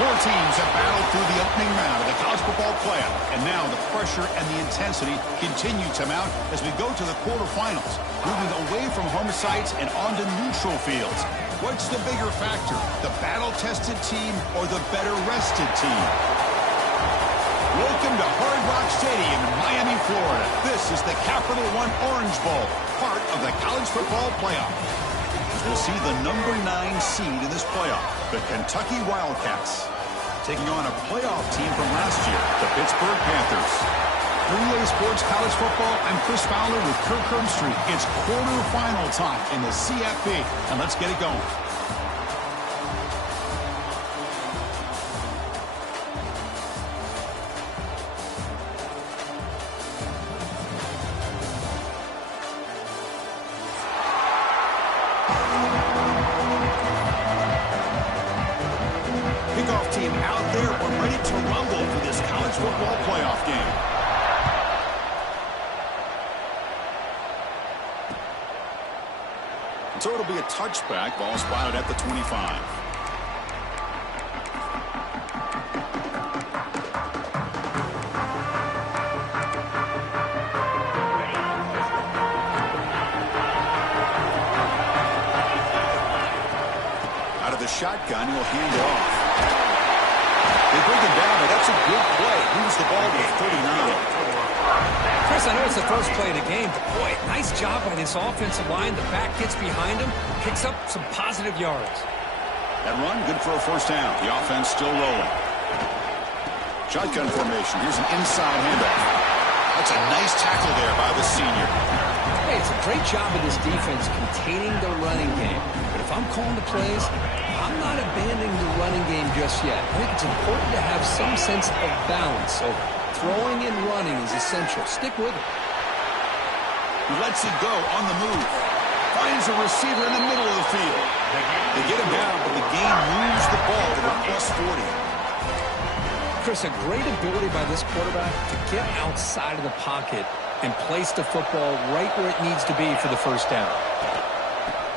Four teams have battled through the opening round of the college football playoff, and now the pressure and the intensity continue to mount as we go to the quarterfinals, moving away from home sites and onto neutral fields. What's the bigger factor, the battle-tested team or the better-rested team? Welcome to Hard Rock Stadium in Miami, Florida. This is the Capital One Orange Bowl, part of the college football playoff. We'll see the number 9 seed in this playoff, the Kentucky Wildcats, taking on a playoff team from last year, the Pittsburgh Panthers. 3A Sports College Football, I'm Chris Fowler with Kirk Herbstreit. It's quarterfinal time in the CFP, and let's get it going. Kickoff team out there. We're ready to rumble for this college football playoff game. So it'll be a touchback, ball spotted at the 25. Out of the shotgun, he'll hand it off. They bring him down, but that's a good play. Moves the ball to 39. Chris, I know it's the first play of the game, but boy, nice job by this offensive line. The back gets behind him, picks up some positive yards. That run, good for a first down. The offense still rolling. Shotgun formation. Here's an inside handoff. That's a nice tackle there by the senior. Hey, it's a great job of this defense containing the running game. But if I'm calling the plays, I'm not abandoning the running game just yet. I think it's important to have some sense of balance. So throwing and running is essential. Stick with it. He lets it go on the move. Finds a receiver in the middle of the field. They get him down, but the game moves the ball to the +40. Chris, a great ability by this quarterback to get outside of the pocket and place the football right where it needs to be for the first down.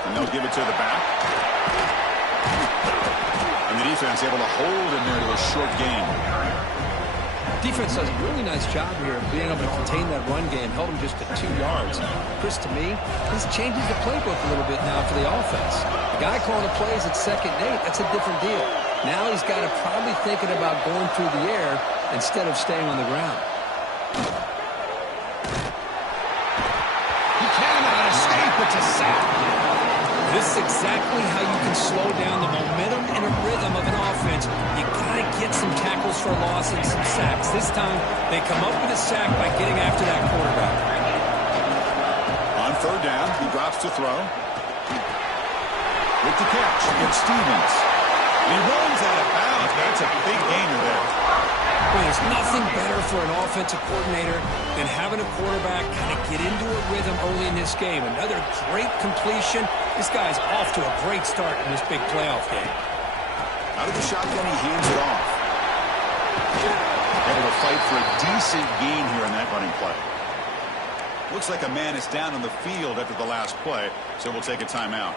And they'll give it to the back. And the defense able to hold him there to a short gain. Defense does a really nice job here of being able to contain that run game. Held him just to 2 yards. Chris, to me, this changes the playbook a little bit now for the offense. The guy calling the plays at 2nd and 8, that's a different deal. Now he's got to probably thinking about going through the air instead of staying on the ground. He cannot escape. It's a sack. This is exactly how you can slow down the momentum and a rhythm of an offense. You got to get some tackles for loss and some sacks. This time, they come up with a sack by getting after that quarterback. On 3rd down, he drops to throw. With the catch, it's Stevens. He runs out of bounds. That's a big gainer there. Well, there's nothing better for an offensive coordinator than having a quarterback kind of get into a rhythm early in this game. Another great completion. This guy's off to a great start in this big playoff game. Out of the shotgun, he hands it off. Able to fight for a decent gain here in that running play. Looks like a man is down on the field after the last play, so we'll take a timeout.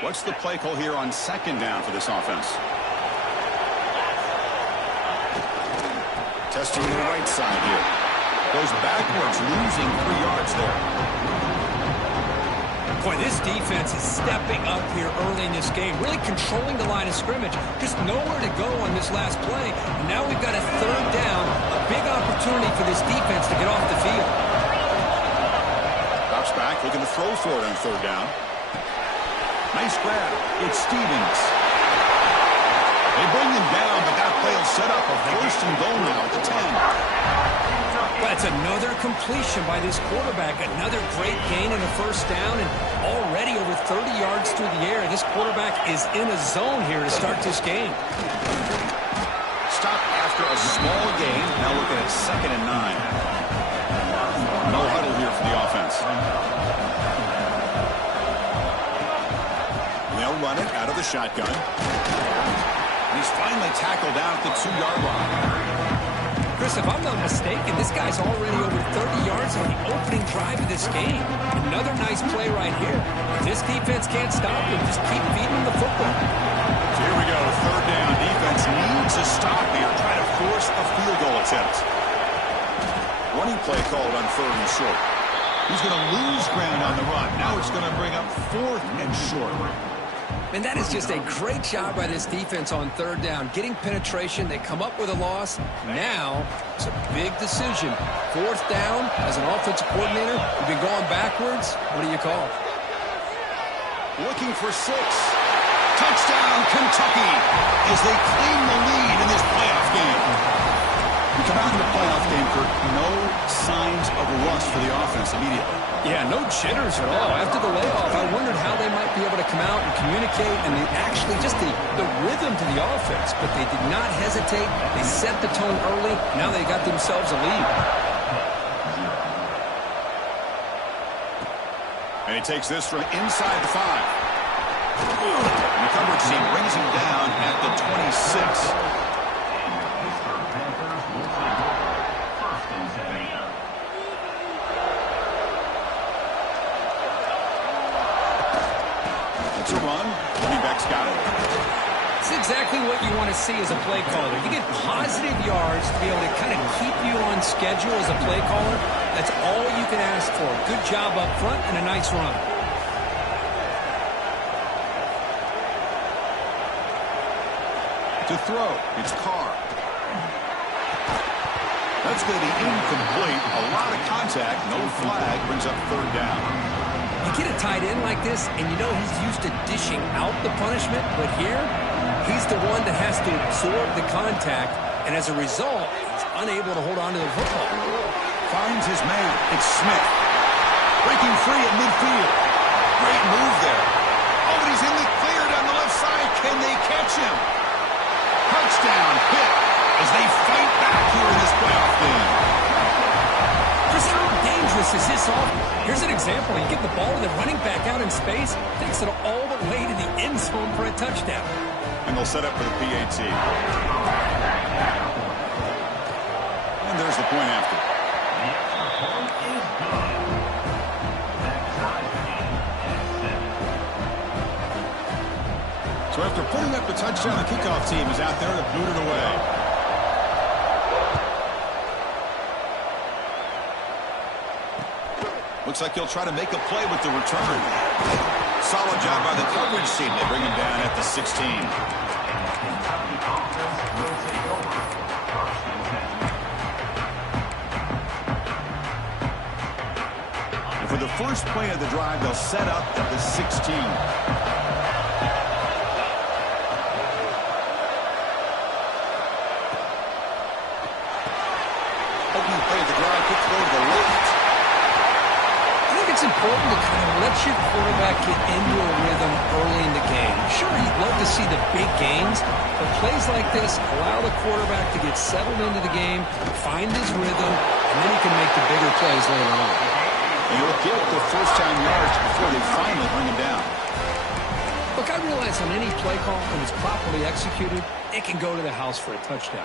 What's the play call here on 2nd down for this offense? Testing the right side here. Goes backwards, losing 3 yards there. Boy, this defense is stepping up here early in this game, really controlling the line of scrimmage. Just nowhere to go on this last play. And now we've got a 3rd down, a big opportunity for this defense to get off the field. Drops back, looking to throw for it on 3rd down. Nice grab. It's Stevens. They bring him down, but that play will set up a 1st and goal now at the 10. That's another completion by this quarterback. Another great gain in a 1st down, and already over 30 yards through the air. This quarterback is in a zone here to start this game. Stop after a small gain. Now looking at 2nd and 9. No huddle here for the offense. They'll run it out of the shotgun. And he's finally tackled down at the 2-yard line. Chris, Chris, if I'm not mistaken, this guy's already over 30 yards on the opening drive of this game. Another nice play right here. If this defense can't stop him, just keep feeding him the football. So here we go, third down. Defense needs a stop here, trying to force a field goal attempt. Running play called on third and short. He's going to lose ground on the run. Now it's going to bring up fourth and short. And that is just a great job by this defense on third down. Getting penetration, they come up with a loss. Now, it's a big decision. Fourth down, as an offensive coordinator, you've been going backwards. What do you call? Looking for 6. Touchdown, Kentucky, as they claim the lead in this playoff game. We come out in the playoff game, Kirk, no signs of rust for the offense immediately. Yeah, no jitters at all. After the layoff, I wondered how they might be able to come out and communicate and actually just the rhythm to the offense. But they did not hesitate. They set the tone early. Now they got themselves a lead. And he takes this from inside the 5. And the coverage team brings him down at the 26. It's a run. Running back's got it. It's exactly what you want to see as a play caller. You get positive yards to be able to kind of keep you on schedule as a play caller. That's all you can ask for. Good job up front and a nice run. To throw, it's Carr. That's going to be incomplete. A lot of contact. No flag. Brings up third down. You get a tight end like this, and you know he's used to dishing out the punishment, but here, he's the one that has to absorb the contact, and as a result, he's unable to hold on to the football. Finds his man. It's Smith. Breaking free at midfield. Great move there. Oh, and he's in the clear down the left side. Can they catch him? Touchdown, Pitt, as they fight back here in this playoff game. Chris, how dangerous is this off? Here's an example. You get the ball to the running back out in space, takes it all the way to the end zone for a touchdown. And they'll set up for the PAT. And there's the point after. So after putting up the touchdown, the kickoff team is out there to boot it away. Looks like he'll try to make a play with the return. Solid job by the coverage team. They bring him down at the 16. And for the first play of the drive, they'll set up at the 16. Opening play of the drive, quick throw to the left. It's important to kind of let your quarterback get into a rhythm early in the game. Sure, you'd love to see the big gains, but plays like this allow the quarterback to get settled into the game, find his rhythm, and then he can make the bigger plays later on. And he'll get the first-time yards before they finally bring him down. Look, I realize on any play call, when it's properly executed, it can go to the house for a touchdown.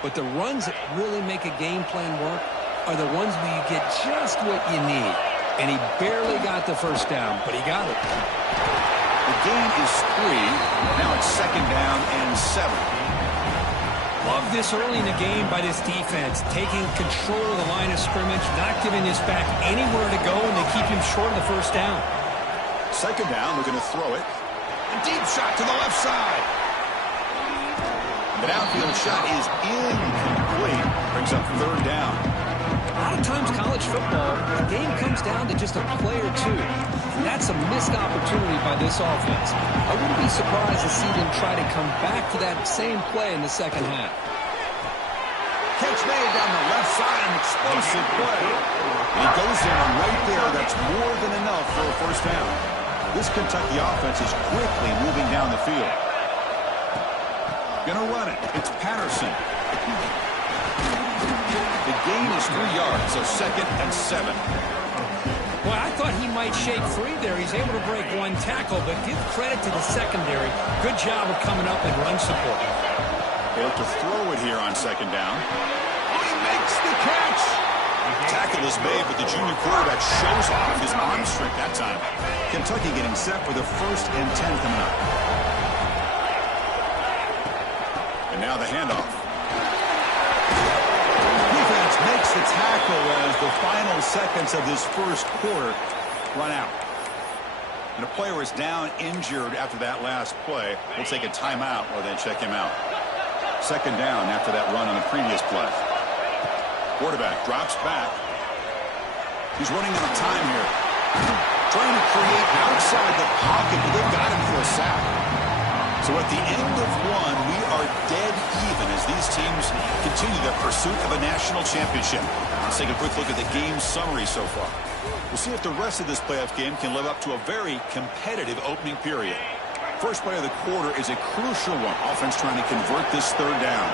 But the runs that really make a game plan work are the ones where you get just what you need. And he barely got the first down, but he got it. The gain is 3. Now it's second down and 7. Love this early in the game by this defense, taking control of the line of scrimmage, not giving this back anywhere to go, and they keep him short of the first down. Second down, they're going to throw it. A deep shot to the left side. The downfield shot is incomplete. Brings up third down. A lot of times college football, the game comes down to just a play or two. And that's a missed opportunity by this offense. I wouldn't be surprised to see them try to come back to that same play in the second half. Catch made down the left side, an explosive play. And he goes down right there. That's more than enough for a first down. This Kentucky offense is quickly moving down the field. Gonna run it. It's Patterson. The gain is 3 yards, so second and 7. Well, I thought he might shake free there. He's able to break one tackle, but give credit to the secondary. Good job of coming up and run support. They look to throw it here on second down. Oh, he catch. Tackle is made, but the junior quarterback shows off his arm strength that time. Kentucky getting set for the 1st and 10 coming up. And now the handoff. Defense makes the tackle as the final seconds of this first quarter run out. And a player is down injured after that last play. We'll take a timeout or then check him out. 2nd down after that run on the previous play. Quarterback drops back. He's running out of time here. Trying to create outside the pocket, but they've got him for a sack. So at the end of one, we are dead even as these teams continue their pursuit of a national championship. Let's take a quick look at the game summary so far. We'll see if the rest of this playoff game can live up to a very competitive opening period. First play of the quarter is a crucial one. Offense trying to convert this 3rd down.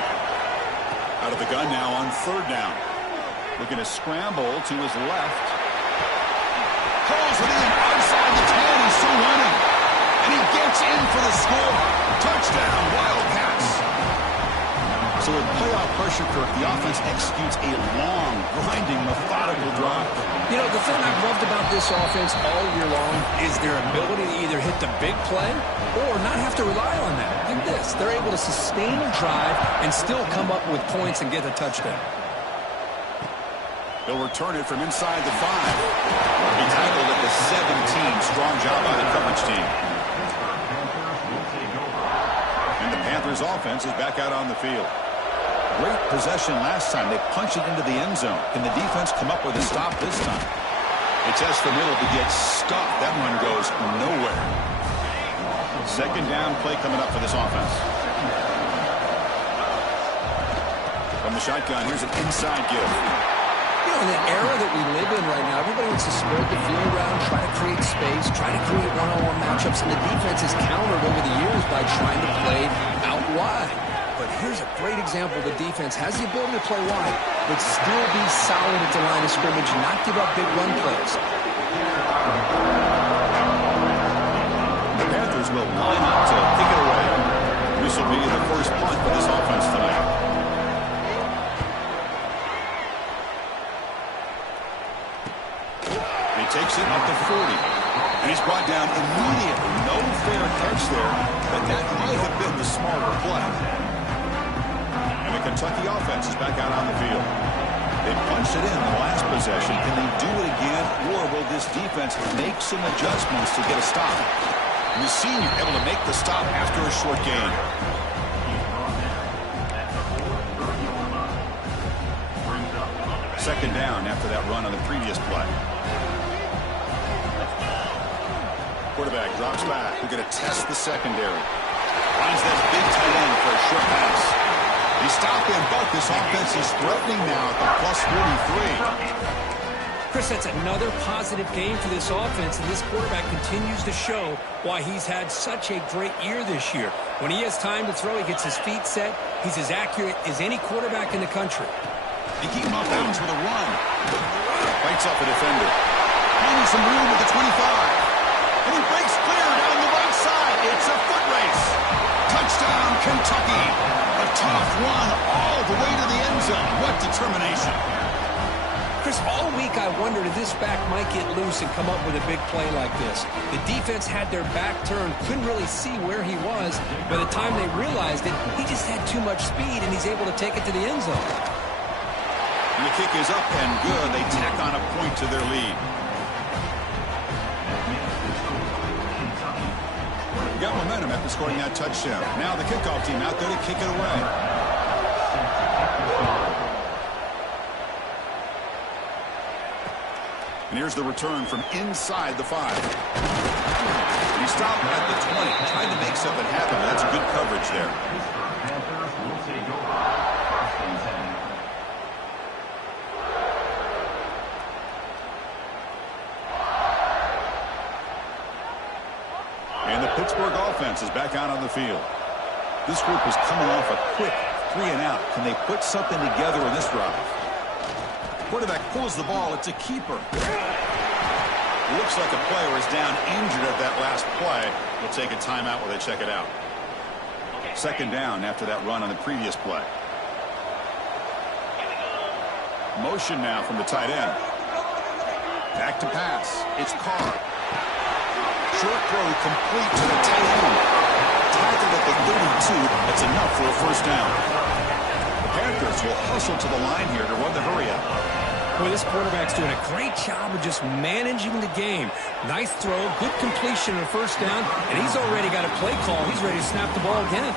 Out of the gun now on 3rd down. Looking to scramble to his left. Pulls it in outside the 10. He's still running. And he gets in for the score. Touchdown, Wildcats. So with playoff pressure, Kirk, the offense executes a long, grinding, methodical drive. You know, the thing I've loved about this offense all year long is their ability to either hit the big play or not have to rely on that. Like this. They're able to sustain a drive and still come up with points and get a touchdown. They'll return it from inside the 5. He tackled at the 17. Strong job by the coverage team. And the Panthers offense is back out on the field. Great possession last time. They punched it into the end zone. Can the defense come up with a stop this time? They test the middle to get stuffed. That one goes nowhere. 2nd down play coming up for this offense. From the shotgun, here's an inside give. You know, in the era that we live in right now, everybody wants to spread the field around, try to create space, try to create one-on-one matchups, and the defense is countered over the years by trying to play out wide. But here's a great example. The defense has the ability to play wide, but still be solid at the line of scrimmage, not give up big run plays. The Panthers will line up to kick it away. This will be the first punt for this offense tonight. He takes it up to 40. And he's brought down immediately. No fair catch there, but that might have been the smarter play. And the Kentucky offense is back out on the field. They punched it in the last possession. Can they do it again, or will this defense make some adjustments to get a stop? And the senior able to make the stop after a short gain. Second down after that run on the previous play. Quarterback drops back. We're going to test the secondary. Finds that big tight end for a short pass. He stopped in, but this offense is threatening now at the plus 43. Chris, that's another positive game for this offense, and this quarterback continues to show why he's had such a great year this year. When he has time to throw, he gets his feet set. He's as accurate as any quarterback in the country. They keep him off bounds with a run. Fights off a defender. Finding some room at the 25. And he breaks clear down the right side. It's a foot race. Touchdown, Kentucky. A tough run all the way to the end zone. What determination. Chris, all week I wondered if this back might get loose and come up with a big play like this. The defense had their back turned, couldn't really see where he was. By the time they realized it, he just had too much speed, and he's able to take it to the end zone. And the kick is up and good. They tack on a point to their lead. Got momentum after scoring that touchdown. Now the kickoff team out there to kick it away. And here's the return from inside the 5. He stopped at the 20, trying to make something happen. That's good coverage there. And the Pittsburgh offense is back out on the field. This group is coming off a quick 3-and-out. Can they put something together in this drive? Quarterback pulls the ball. It's a keeper. Looks like a player is down injured at that last play. We'll take a timeout while they check it out. Second down after that run on the previous play. Motion now from the tight end. Back to pass. It's Carr. Short throw complete to the tight end. Tackled at the 32. That's enough for a first down. The Panthers will hustle to the line here to run the hurry up. Boy, this quarterback's doing a great job of just managing the game. Nice throw, good completion on a first down, and he's already got a play call. He's ready to snap the ball again.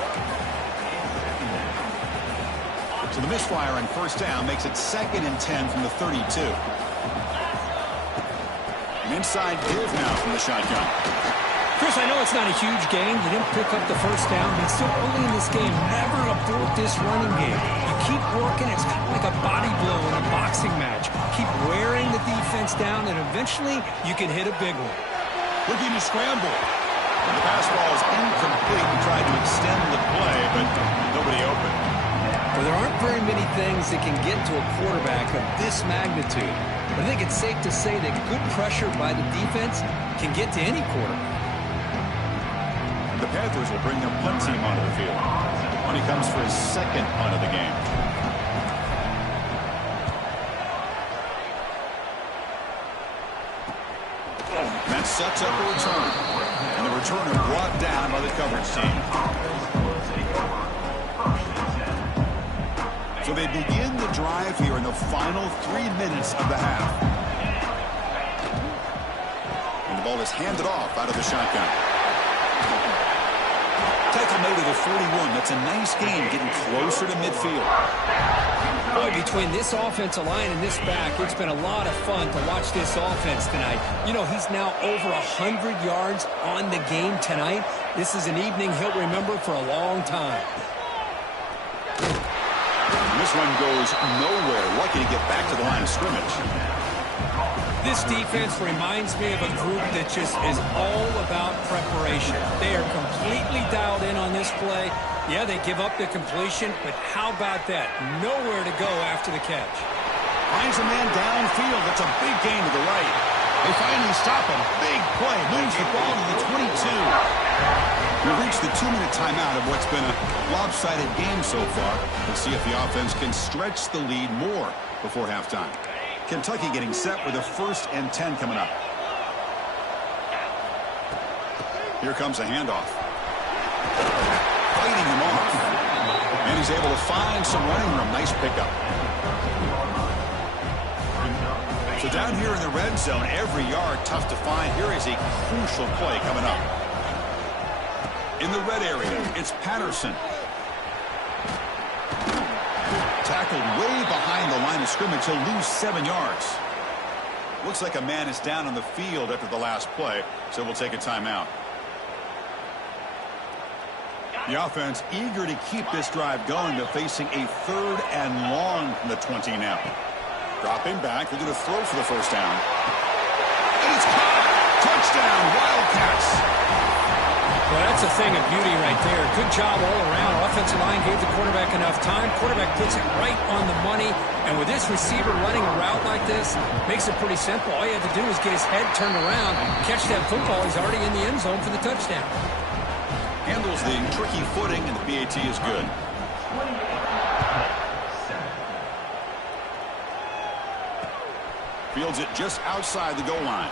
So the misfire on first down makes it 2nd and 10 from the 32. An inside give now from the shotgun. Chris, I know it's not a huge gain. You didn't pick up the first down, but still early in this game, never abort this running game. You keep working. It's kind of like a body blow in a boxing match. Keep wearing the defense down, and eventually you can hit a big one. Looking to scramble. The pass ball is incomplete. He tried to extend the play, but nobody open. Well, there aren't very many things that can get to a quarterback of this magnitude. But I think it's safe to say that good pressure by the defense can get to any quarterback. The Panthers will bring their punt team onto the field when he comes for his 2nd punt of the game. That sets up a return. And the returner brought down by the coverage team. So they begin the drive here in the final 3 minutes of the half. And the ball is handed off out of the shotgun. Tackle made at the 41. That's a nice gain, getting closer to midfield. Boy, between this offensive line and this back, it's been a lot of fun to watch this offense tonight. You know, he's now over 100 yards on the game tonight. This is an evening he'll remember for a long time. This one goes nowhere. Lucky to get back to the line of scrimmage. This defense reminds me of a group that just is all about preparation. They are completely dialed in on this play. Yeah, they give up the completion, but how about that? Nowhere to go after the catch. Finds a man downfield. That's a big gain to the right. They finally stop him. Big play. Moves the ball to the 22. We've reached the 2-minute timeout of what's been a lopsided game so far. Let's see if the offense can stretch the lead more before halftime. Kentucky getting set with a 1st and 10 coming up. Here comes a handoff. Fighting him off. And he's able to find some running room. Nice pickup. So down here in the red zone, every yard tough to find. Here is a crucial play coming up. In the red area, it's Patterson. Tackled way behind the line of scrimmage. He'll lose 7 yards. Looks like a man is down on the field after the last play, so we'll take a timeout. The offense eager to keep this drive going, but facing a 3rd and long from the 20 now. Dropping back, they're going to throw for the first down. And it's caught! Touchdown, Wildcats! Well, that's a thing of beauty right there. Good job all around. Offensive line gave the quarterback enough time. Quarterback puts it right on the money. And with this receiver running a route like this, makes it pretty simple. All you have to do is get his head turned around, catch that football. He's already in the end zone for the touchdown. Handles the tricky footing, and the PAT is good. Fields it just outside the goal line.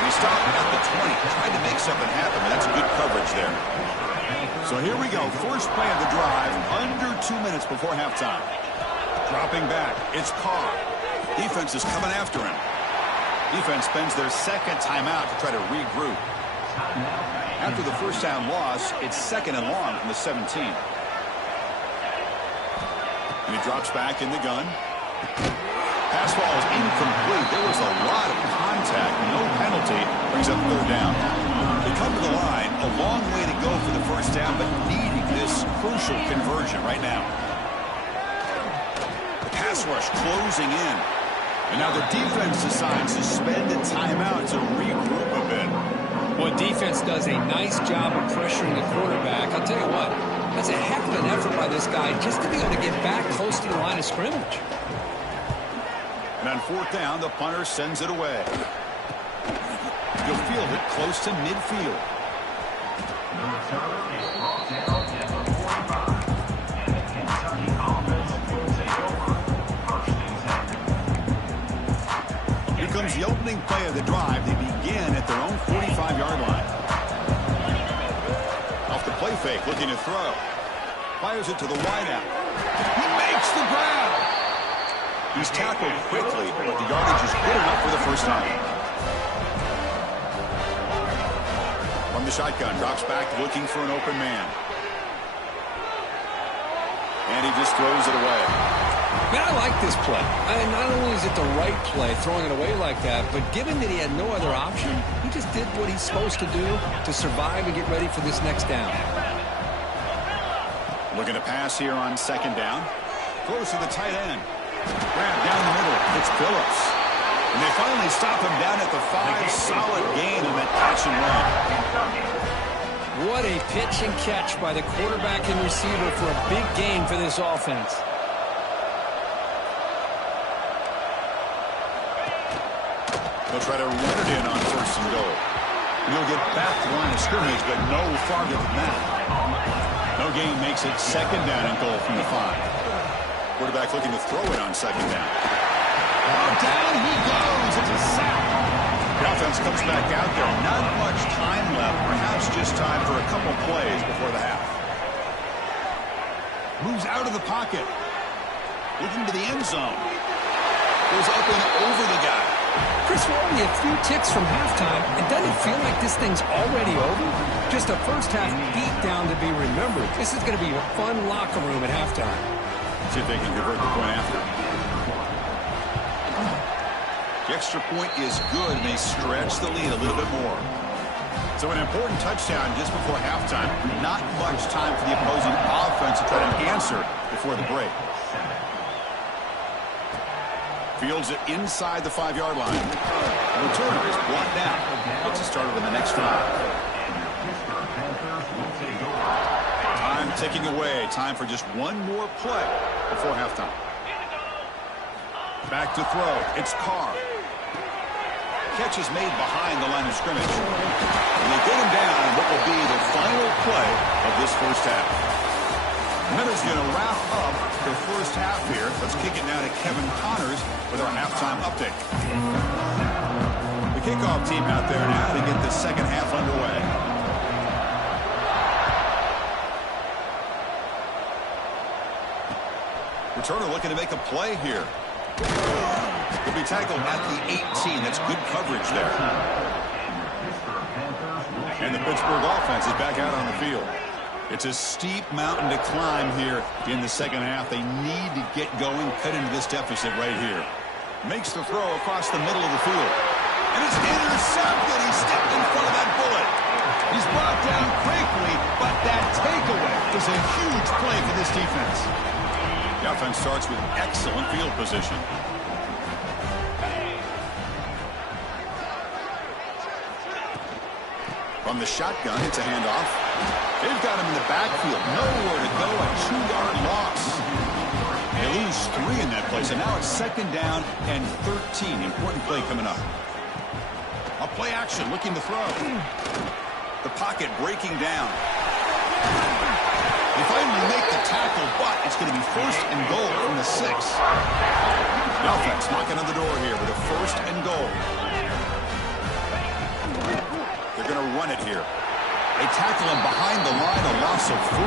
He stopped at the 20, trying to make something happen, but that's good coverage there. So here we go. First play of the drive, under 2 minutes before halftime. Dropping back, it's Carr. Defense is coming after him. Defense spends their 2nd timeout to try to regroup. After the first down loss, it's 2nd and long from the 17. And he drops back in the gun. Pass ball is incomplete. There was a lot of contact. No penalty. Brings up 3rd down. They come to the line. A long way to go for the first down, but needing this crucial conversion right now. The pass rush closing in. And now the defense decides to spend a timeout to regroup a bit. Well, defense does a nice job of pressuring the quarterback. I'll tell you what, that's a heck of an effort by this guy just to be able to get back close to the line of scrimmage. And on 4th down, the punter sends it away. You'll field it close to midfield. becomes the opening play of the drive. They begin at their own 45-yard line. Off the play fake, looking to throw. Fires it to the wideout. He makes the grab. He's tackled quickly, but the yardage is good enough for the first time. From the shotgun, drops back looking for an open man. And he just throws it away. Man, I like this play. Not only is it the right play, throwing it away like that, but given that he had no other option, he just did what he's supposed to do to survive and get ready for this next down. Looking to pass here on second down. Throws to the tight end. Grab down the middle. It's Phillips. And they finally stop him down at the 5. Solid gain on that catch and run. What a pitch and catch by the quarterback and receiver for a big gain for this offense. They'll try to run it in on first and goal. He'll get back to the line of scrimmage, but no farther than that. No gain makes it second down and goal from the 5. Quarterback looking to throw it on second down. Down he goes. It's a sack. The offense comes back out there. Not much time left. Perhaps just time for a couple plays before the half. Moves out of the pocket. Looking to the end zone. Goes up and over the guy. Chris, we're only a few ticks from halftime, and doesn't it feel like this thing's already over? Just a first-half beatdown to be remembered. This is going to be a fun locker room at halftime. See if they can convert the point after. The extra point is good, and they stretch the lead a little bit more. So an important touchdown just before halftime. Not much time for the opposing offense to try to answer before the break. Fields it inside the 5-yard line. The returner is brought down. Gets it started on the next drive. Time ticking away. Time for just one more play before halftime. Back to throw. It's Carr. Catch is made behind the line of scrimmage. And they get him down in what will be the final play of this first half. Minutes going to wrap up the first half here. Let's kick it now to Kevin Connors with our halftime update. The kickoff team out there now to get the second half underway. Returner looking to make a play here. He'll be tackled at the 18. That's good coverage there. And the Pittsburgh offense is back out on the field. It's a steep mountain to climb here in the second half. They need to get going, cut into this deficit right here. Makes the throw across the middle of the field. And it's intercepted. He stepped in front of that bullet. He's brought down quickly, but that takeaway is a huge play for this defense. The offense starts with excellent field position. From the shotgun, it's a handoff. They've got him in the backfield. Nowhere to go. A 2-yard loss. They lose 3 in that play. So now it's second down and 13. Important play coming up. A play action. Looking to throw. The pocket breaking down. They finally make the tackle, but it's going to be first and goal from the 6. The offense knocking on the door here with a first and goal. They're going to run it here. They tackle him behind the line, a loss of 4.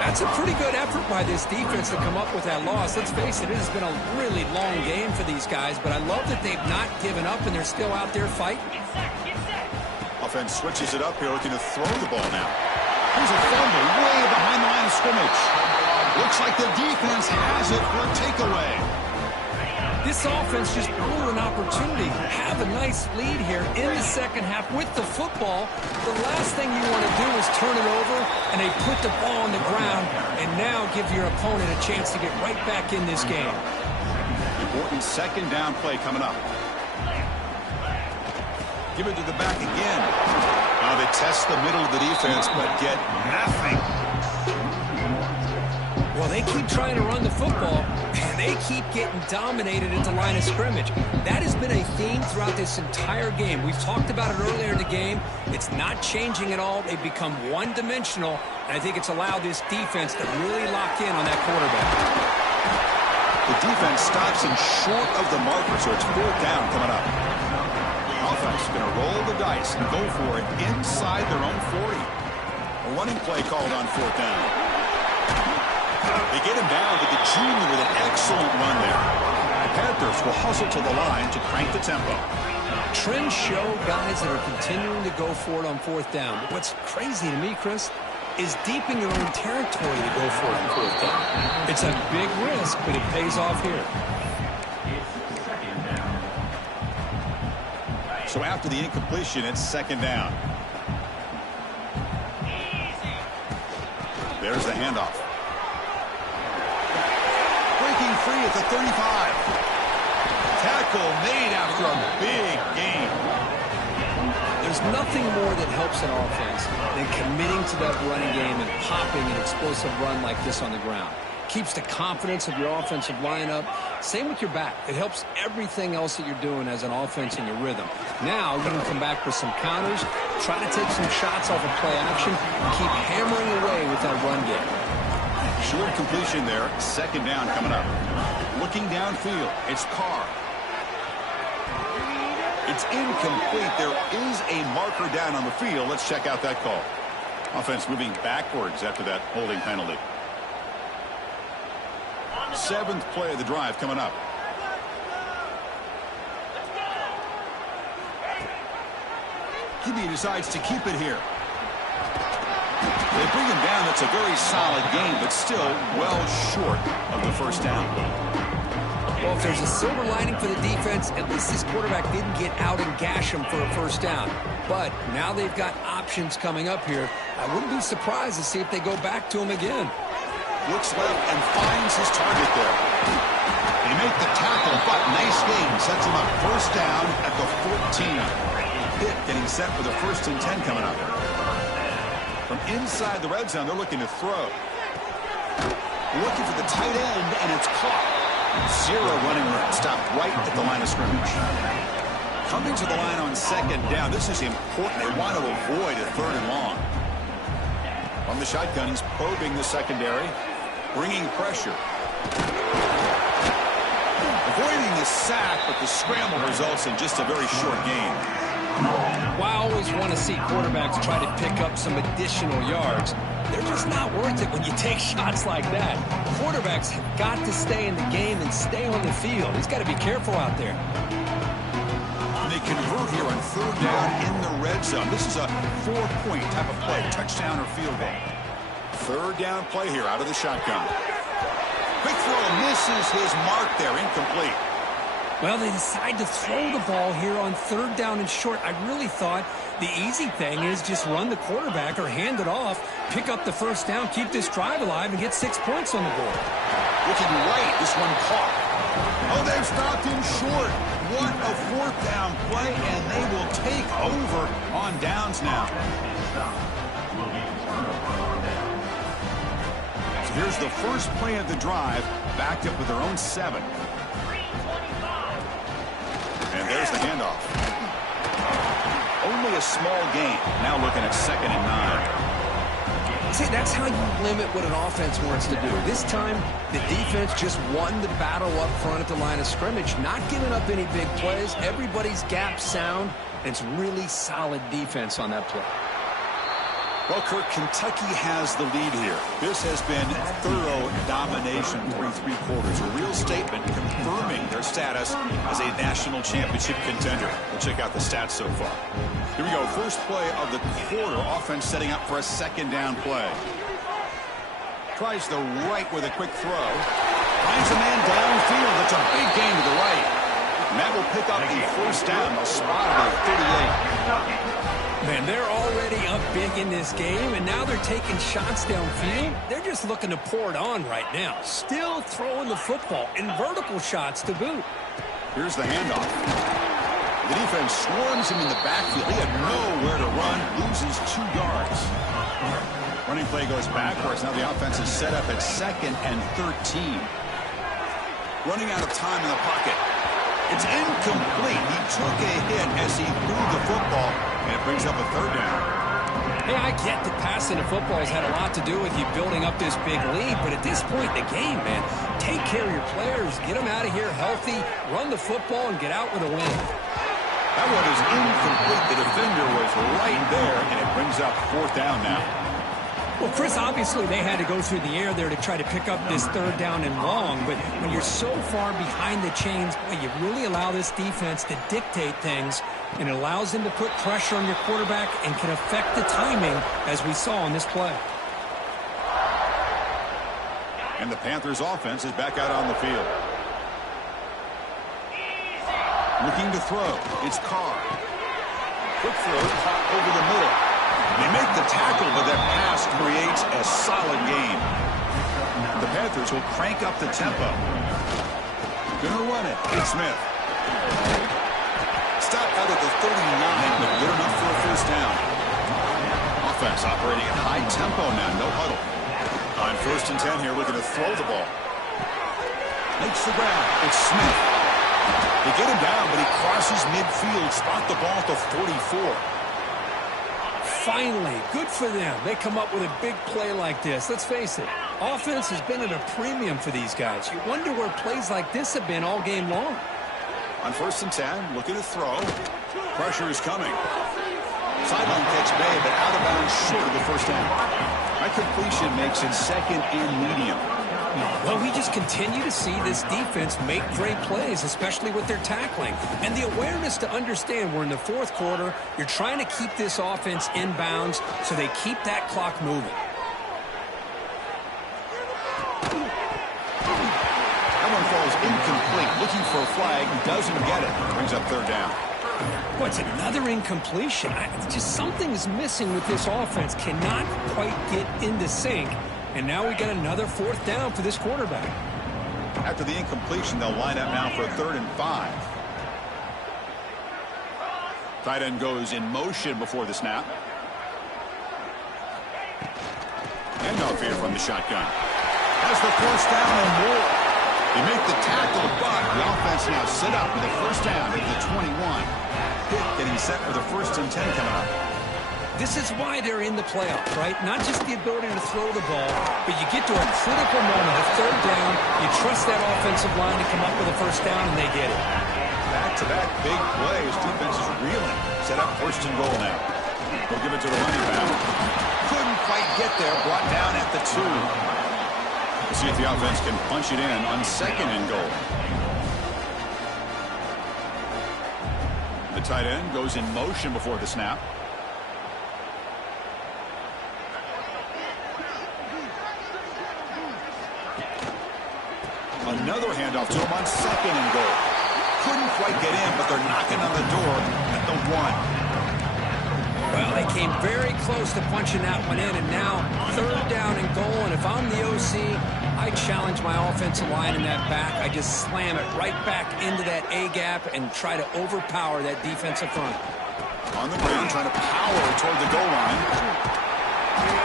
That's a pretty good effort by this defense to come up with that loss. Let's face it, it has been a really long game for these guys, but I love that they've not given up and they're still out there fighting. Offense switches it up here, looking to throw the ball now. Here's a fumble way behind the line of scrimmage. Looks like the defense has it for a takeaway. This offense just blew an opportunity. Have a nice lead here in the second half with the football. The last thing you want to do is turn it over, and they put the ball on the ground, and now give your opponent a chance to get right back in this game. Important second down play coming up. Give it to the back again. Now they test the middle of the defense, but get nothing. Well, they keep trying to run the football, and they keep getting dominated at the line of scrimmage. That has been a theme throughout this entire game. We've talked about it earlier in the game. It's not changing at all. They've become one-dimensional, and I think it's allowed this defense to really lock in on that quarterback. The The defense stops him short of the marker, so it's 4th down coming up. Offense going to roll the dice and go for it inside their own 40. A running play called on 4th down. They get him down, but the junior with an excellent run there. The Panthers will hustle to the line to crank the tempo. Trends show guys that are continuing to go for it on 4th down. But what's crazy to me, Chris, is deep in your own territory to go for it on 4th down. It's a big risk, but it pays off here. So after the incompletion, it's 2nd down. There's the handoff. Breaking free at the 35. Tackle made after a big gain. There's nothing more that helps an offense than committing to that running game and popping an explosive run like this on the ground. Keeps the confidence of your offensive lineup. Same with your back. It helps everything else that you're doing as an offense in your rhythm. Now you can come back with some counters, try to take some shots off of play action, and keep hammering away with that run game. Short completion there. 2nd down coming up. Looking downfield, it's Carr. It's incomplete. There is a marker down on the field. Let's check out that call. Offense moving backwards after that holding penalty. 7th play of the drive coming up. He decides to keep it here. They bring him down. That's a very solid game, but still well short of the 1st down. Well, if there's a silver lining for the defense, at least this quarterback didn't get out and gash him for a 1st down. But now they've got options coming up here. I wouldn't be surprised to see if they go back to him again. Looks left and finds his target there. They make the tackle, but nice game. Sets him up 1st down at the 14. Pitt getting set for the 1st and 10 coming up. From inside the red zone, they're looking to throw. Looking for the tight end, and it's caught. 0 running room. Stopped right at the line of scrimmage. Coming to the line on 2nd down. This is important. They want to avoid a 3rd and long. On the shotgun, he's probing the secondary. Bringing pressure. Avoiding the sack, but the scramble results in just a very short gain. Well, I always want to see quarterbacks try to pick up some additional yards. They're just not worth it when you take shots like that. Quarterbacks have got to stay in the game and stay on the field. He's got to be careful out there. And they convert here on 3rd down in the red zone. This is a 4-point type of play, touchdown or field goal. 3rd down play here out of the shotgun. Quick throw misses his mark there, incomplete. Well, they decide to throw the ball here on 3rd down and short. I really thought the easy thing is just run the quarterback or hand it off, pick up the 1st down, keep this drive alive, and get 6 points on the board. Looking right, this one caught. Oh, they've stopped him short. What a 4th down play, and they will take over on downs now. So here's the first play of the drive, backed up with their own 7. And there's the handoff. Only a small gain. Now looking at 2nd and 9. See, that's how you limit what an offense wants to do. This time, the defense just won the battle up front at the line of scrimmage, not giving up any big plays. Everybody's gap sound, and it's really solid defense on that play. Well, Kirk, Kentucky has the lead here. This has been thorough domination through 3 quarters. A real statement confirming their status as a national championship contender. We'll check out the stats so far. Here we go. First play of the quarter. Offense setting up for a 2nd down play. Tries the right with a quick throw. Finds a man downfield. That's a big gain to the right. And that will pick up the 1st down. They'll spot it at 38. Man, they're already up big in this game, and now they're taking shots downfield. They're just looking to pour it on right now. Still throwing the football, and vertical shots to boot. Here's the handoff. The defense swarms him in the backfield. He had nowhere to run, loses 2 yards. Running play goes backwards. Now the offense is set up at 2nd and 13. Running out of time in the pocket. It's incomplete. He took a hit as he threw the football, and it brings up a 3rd down. Hey, I get that passing the football has had a lot to do with you building up this big lead, but at this point in the game, man, take care of your players, get them out of here healthy, run the football, and get out with a win. That one is incomplete. The defender was right there, and it brings up 4th down now. Well, Chris, obviously they had to go through the air there to try to pick up this 3rd down and long, but when you're so far behind the chains, well, you really allow this defense to dictate things, and it allows them to put pressure on your quarterback and can affect the timing, as we saw on this play. And the Panthers offense is back out on the field. Looking to throw. It's Carr. Quick throw over the middle. They make the tackle, but that pass creates a solid gain. The Panthers will crank up the tempo. Gonna run it. It's Smith. Stop out at the 39, but good enough for a 1st down. Offense operating at high tempo now. No huddle. On 1st and 10 here, looking to throw the ball. Makes the grab. It's Smith. They get him down, but he crosses midfield. Spot the ball at the 44. Finally, good for them. They come up with a big play like this. Let's face it, offense has been at a premium for these guys. You wonder where plays like this have been all game long. On 1st and 10, looking to throw. Pressure is coming. Sideline catch made, but out of bounds short of the 1st down. That completion makes it 2nd and medium. Well, we just continue to see this defense make great plays, especially with their tackling. And the awareness to understand we're in the 4th quarter, you're trying to keep this offense in bounds so they keep that clock moving. That one falls incomplete. Looking for a flag, doesn't get it. Brings up 3rd down. What's another incompletion? Just something's missing with this offense. Cannot quite get into sync. And now we got another 4th down for this quarterback. After the incompletion, they'll line up now for a 3rd and 5. Tight end goes in motion before the snap. Handoff here from the shotgun. Has the 1st down and more. They make the tackle, but the offense now set up with a 1st down at the 21. Pitt getting set for the 1st and 10 coming up. This is why they're in the playoffs, right? Not just the ability to throw the ball, but you get to a critical moment, a 3rd down, you trust that offensive line to come up with a 1st down, and they get it. Back-to-back big plays. Defense is reeling. Set up 1st and goal now. They'll give it to the running back. Couldn't quite get there. Brought down at the 2. We'll see if the offense can punch it in on 2nd and goal. The tight end goes in motion before the snap. Another handoff to him on 2nd and goal. Couldn't quite get in, but they're knocking on the door at the 1. Well, they came very close to punching that one in, and now 3rd down and goal. And if I'm the OC, I challenge my offensive line in that back. I just slam it right back into that A-gap and try to overpower that defensive front. On the ground, trying to power toward the goal line.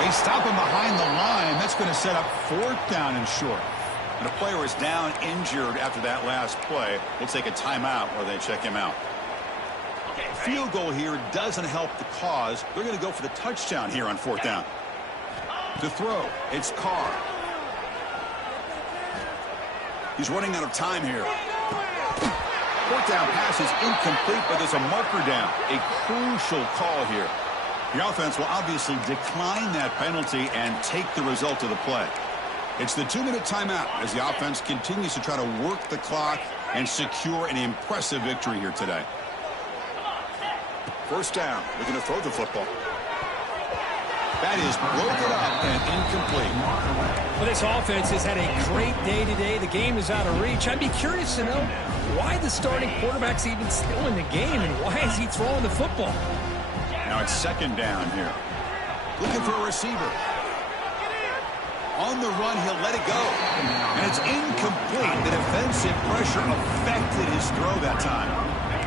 They stop him behind the line. That's going to set up 4th down and short. And a player is down injured after that last play. We'll take a timeout while they check him out. A field goal here doesn't help the cause. They're going to go for the touchdown here on 4th down. To throw, it's Carr. He's running out of time here. 4th down pass is incomplete, but there's a marker down. A crucial call here. The offense will obviously decline that penalty and take the result of the play. It's the 2-minute timeout as the offense continues to try to work the clock and secure an impressive victory here today. 1st down, looking to throw the football. That is broken up and incomplete. Well, this offense has had a great day today. The game is out of reach. I'd be curious to know why the starting quarterback's even still in the game and why is he throwing the football? Now it's 2nd down here. Looking for a receiver. On the run, he'll let it go. And it's incomplete. The defensive pressure affected his throw that time.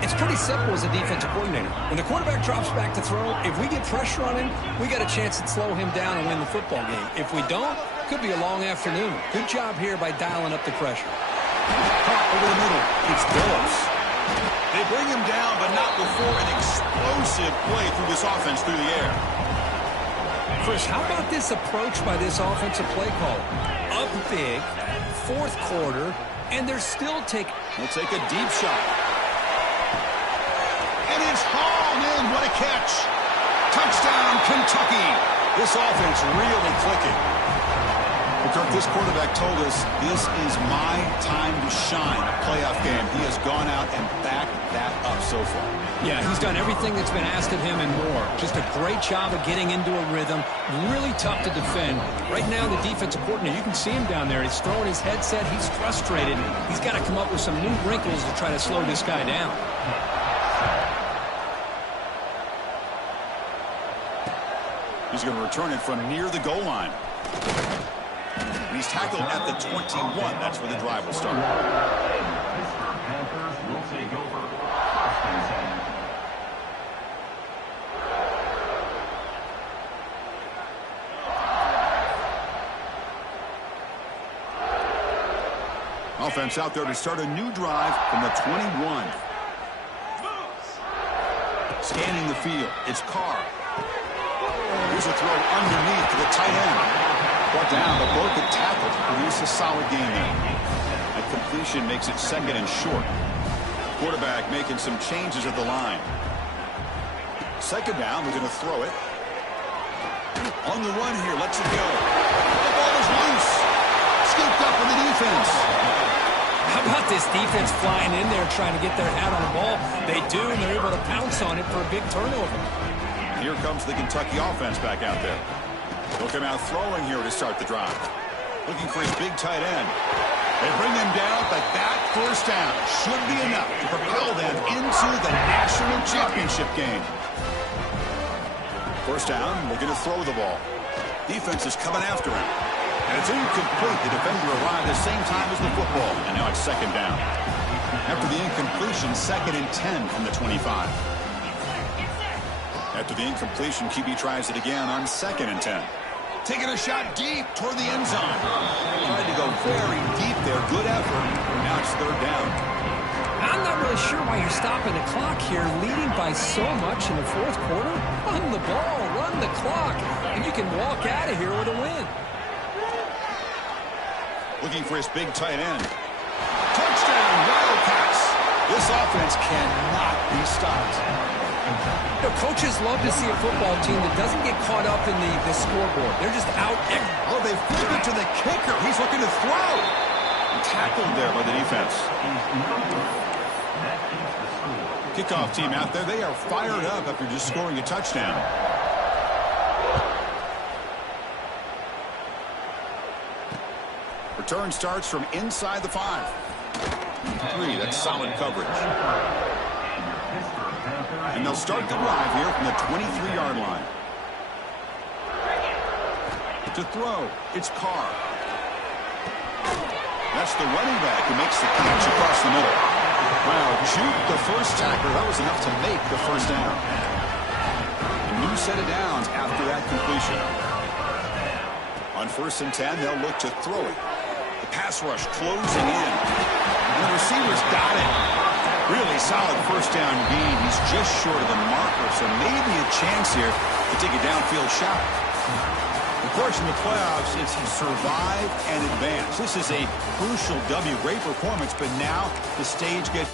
It's pretty simple as a defensive coordinator. When the quarterback drops back to throw, if we get pressure on him, we got a chance to slow him down and win the football game. If we don't, could be a long afternoon. Good job here by dialing up the pressure. Caught over the middle. It's Billups. They bring him down, but not before an explosive play through this offense through the air. Chris, how about this approach by this offensive play caller? Up big, fourth quarter, and they're still taking... They'll take a deep shot. And it's hauled in. What a catch. Touchdown, Kentucky. This offense really clicking. Well, Kirk, this quarterback told us this is my time to shine, a playoff game. He has gone out and backed that up so far. Yeah, he's done everything that's been asked of him and more. Just a great job of getting into a rhythm. Really tough to defend. Right now, the defensive coordinator, you can see him down there. He's throwing his headset. He's frustrated. He's got to come up with some new wrinkles to try to slow this guy down. He's going to return it from near the goal line. He's tackled at the 21. That's where the drive will start. Offense out there to start a new drive from the 21. Scanning the field. It's Carr. Here's a throw underneath to the tight end. Brought down, but both the tackles produce a solid game there. That completion makes it second and short. Quarterback making some changes at the line. Second down, they're going to throw it. On the run here, lets it go. The ball is loose. Scooped up with the defense. How about this defense flying in there trying to get their hat on the ball? They do, and they're able to pounce on it for a big turnover. Here comes the Kentucky offense back out there. They'll come out throwing here to start the drive. Looking for his big tight end. They bring him down, but that first down should be enough to propel them into the national championship game. First down, they're going to throw the ball. Defense is coming after him. And it's incomplete. The defender arrived at the same time as the football. And now it's second down. After the incompletion, 2nd and 10 from the 25. After the incompletion, QB tries it again on 2nd and 10. Taking a shot deep toward the end zone. Tried to go very deep there. Good effort. Now it's third down. I'm not really sure why you're stopping the clock here, leading by so much in the fourth quarter. Run the ball, run the clock, and you can walk out of here with a win. Looking for his big tight end. Touchdown, Wildcats. This offense cannot be stopped. You know, coaches love to see a football team that doesn't get caught up in the scoreboard. They're just out there. Oh, they flip it to the kicker. He's looking to throw. And tackled there by the defense. Kickoff team out there. They are fired up after just scoring a touchdown. Return starts from inside the 5. 3, that's solid coverage. And they'll start the drive here from the 23-yard line. To throw, it's Carr. That's the running back who makes the catch across the middle. Wow, juked the first tackler. That was enough to make the first down. A new set of downs after that completion. On 1st and 10, they'll look to throw it. The pass rush closing in. And the receivers got it. Really solid first down gain. He's just short of the marker, so maybe a chance here to take a downfield shot. Of course, in the playoffs, it's survive and advance. This is a crucial W. Great performance, but now the stage gets...